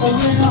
Not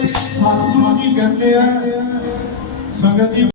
Satguru ji ਕਹਿੰਦੇ ਆ ਸੰਗਤ ਜੀ